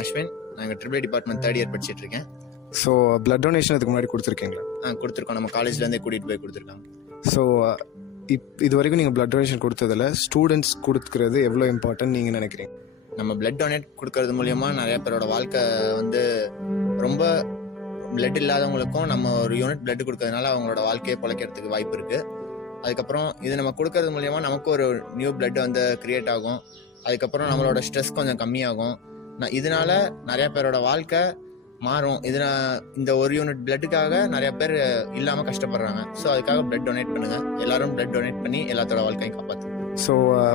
அஸ்வின், நாங்கள் triple department 3rd year படிச்சுட்டு இருக்கேன். ஸோ பிளட் டொனேஷன் இதுக்கு முன்னாடி கொடுத்துருக்கீங்களா? கொடுத்துருக்கோம், நம்ம காலேஜ்லேருந்தே கூட்டிகிட்டு போய் கொடுத்துருக்காங்க. ஸோ இது வரைக்கும் நீங்கள் பிளட் டொனேஷன் கொடுத்ததில் ஸ்டூடெண்ட்ஸ் கொடுக்குறது எவ்வளோ இம்பார்ட்டன்ட் நீங்கள் நினைக்கிறீங்க? நம்ம பிளட் டொனேட் கொடுக்கறது மூலியமா நிறைய பேரோட வாழ்க்கை வந்து ரொம்ப பிளட் இல்லாதவங்களுக்கும் நம்ம ஒரு யூனிட் பிளட் கொடுக்கறதுனால அவங்களோட வாழ்க்கையை பிழைக்கிறதுக்கு வாய்ப்பு இருக்கு. அதுக்கப்புறம் இது நம்ம கொடுக்கறது மூலியமா நமக்கு ஒரு நியூ பிளட் வந்து கிரியேட் ஆகும். அதுக்கப்புறம் நம்மளோட ஸ்ட்ரெஸ் கொஞ்சம் கம்மியாகும். இதனால நிறைய பேரோட வாழ்க்கை மாறும். இந்த ஒரு யூனிட் பிளட்டுக்காக நிறைய பேர் இல்லாம கஷ்டப்படுறாங்க. ஸோ அதுக்காக பிளட் டொனேட் பண்ணுங்க. எல்லாரும் பிளட் டொனேட் பண்ணி எல்லாத்தோட வாழ்க்கையும் காப்பாற்றுங்க. ஸோ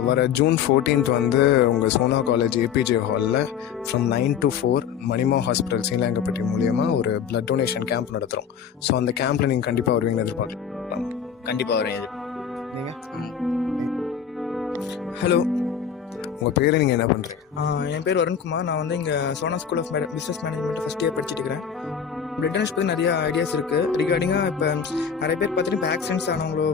வர June 14th வந்து உங்கள் சோனா காலேஜ் ஏபிஜே ஹாலில் ஃப்ரம் 9 to 4 மணிமா ஹாஸ்பிட்டல் சீலாங்கப்பட்டி மூலியமாக ஒரு பிளட் டொனேஷன் கேம்ப் நடத்துகிறோம். ஸோ அந்த கேம்பில் நீங்கள் கண்டிப்பாக வருவீங்கன்னு எதிர்பார்க்கலாம். கண்டிப்பாக வரேன். நீங்கள் ஹலோ, உங்கள் பேர் நீங்கள் என்ன பண்ணுறீங்க? என் பேர் வருண்குமார். நான் வந்து இங்கே Sona school of business management first year படிச்சுட்டு இருக்கிறேன். பிளட் டொனேஷன் பற்றி நிறையா ஐடியாஸ் இருக்குது. ரிகார்டிங்காக இப்போ நிறைய பேர் பார்த்தீங்கன்னா இப்போ ஆக்சிடென்ட்ஸ் ஆனவங்களோ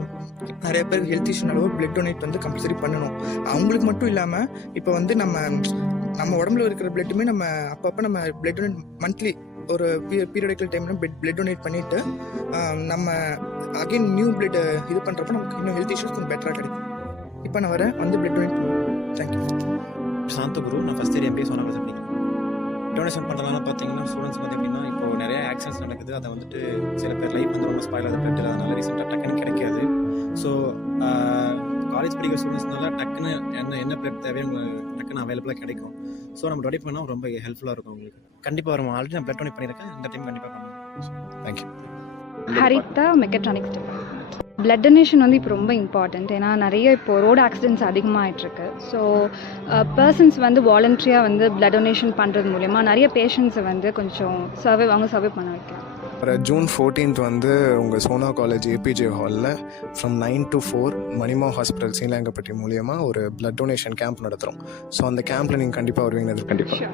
நிறைய பேர் ஹெல்த் இஷ்யூனாலோ பிளட் டொனேட் வந்து கம்பல்சரி பண்ணணும். அவங்களுக்கு மட்டும் இல்லாமல் இப்போ வந்து நம்ம உடம்புல இருக்கிற பிளட்டுமே நம்ம அப்பப்போ நம்ம பிளட் டொனேட் மந்த்லி ஒரு பீரியடிக்கல் டைமில் பிளட் டொனேட் பண்ணிவிட்டு நம்ம அகைன் நியூ பிளட் இது பண்ணுறப்ப நமக்கு இன்னும் ஹெல்த் இஷ்யூஸ் கொஞ்சம் பெட்டராக கிடைக்கும். இப்போ நான் வரேன், வந்து பிளட் டொனேட் பண்ணுவோம். தேங்க்யூ. சாந்தகுரு, நான் first year MBA Sona college படிக்கிறேன். டொனேஷன் பண்ணுறதுனால பார்த்தீங்கன்னா ஸ்டூடெண்ட்ஸ் வந்து எப்படின்னா இப்போ நிறைய ஆக்சிடென்ட்ஸ் நடக்குது. அதை வந்துட்டு சில பேர் லைஃப் வந்து ரொம்ப ஸ்பாயில் ஆகுது பிளட் இல்லாதனால ரீசெண்டாக டக்குன்னு கிடைக்காது. ஸோ காலேஜ் படிக்கிற ஸ்டூடெண்ட்ஸ்னால டக்குன்னு என்ன பிளட் தேவையோ உங்களுக்கு டக்குன்னு அவைலபிளாக கிடைக்கும். ஸோ நம்ம டொனேட் பண்ணால் ரொம்ப ஹெல்ப்ஃபுல்லாக இருக்கும் உங்களுக்கு. கண்டிப்பாக வரும். ஆல்ரெடி நான் பிளட் டொனேட் பண்ணியிருக்கேன். இந்த டைம் கண்டிப்பாக பண்ணுவேன். Thank you. Haritha, mechatronics department. Blood donation வந்து இப்போ ரொம்ப இம்பார்ட்டண்ட். ஏன்னா நிறைய இப்போ ரோடு ஆக்சிடென்ட்ஸ் அதிகமாகிட்டுருக்கு. ஸோ பர்சன்ஸ் வந்து வாலண்டரியாக வந்து பிளட் டொனேஷன் பண்ணுறது மூலயமா நிறைய பேஷண்ட்ஸை வந்து கொஞ்சம் சர்வே பண்ண வைக்கலாம். வர June 14th வந்து உங்கள் சோனா காலேஜ் ஏபிஜே ஹாலில் ஃப்ரம் 9 to 4 மணிமா ஹாஸ்பிட்டல் சீலாங்கப்பட்டி மூலியமாக ஒரு பிளட் டொனேஷன் கேம்ப் நடத்துகிறோம். ஸோ அந்த கேம்பில் நீங்கள் கண்டிப்பாக வருவீங்கன்னு கண்டிப்பாக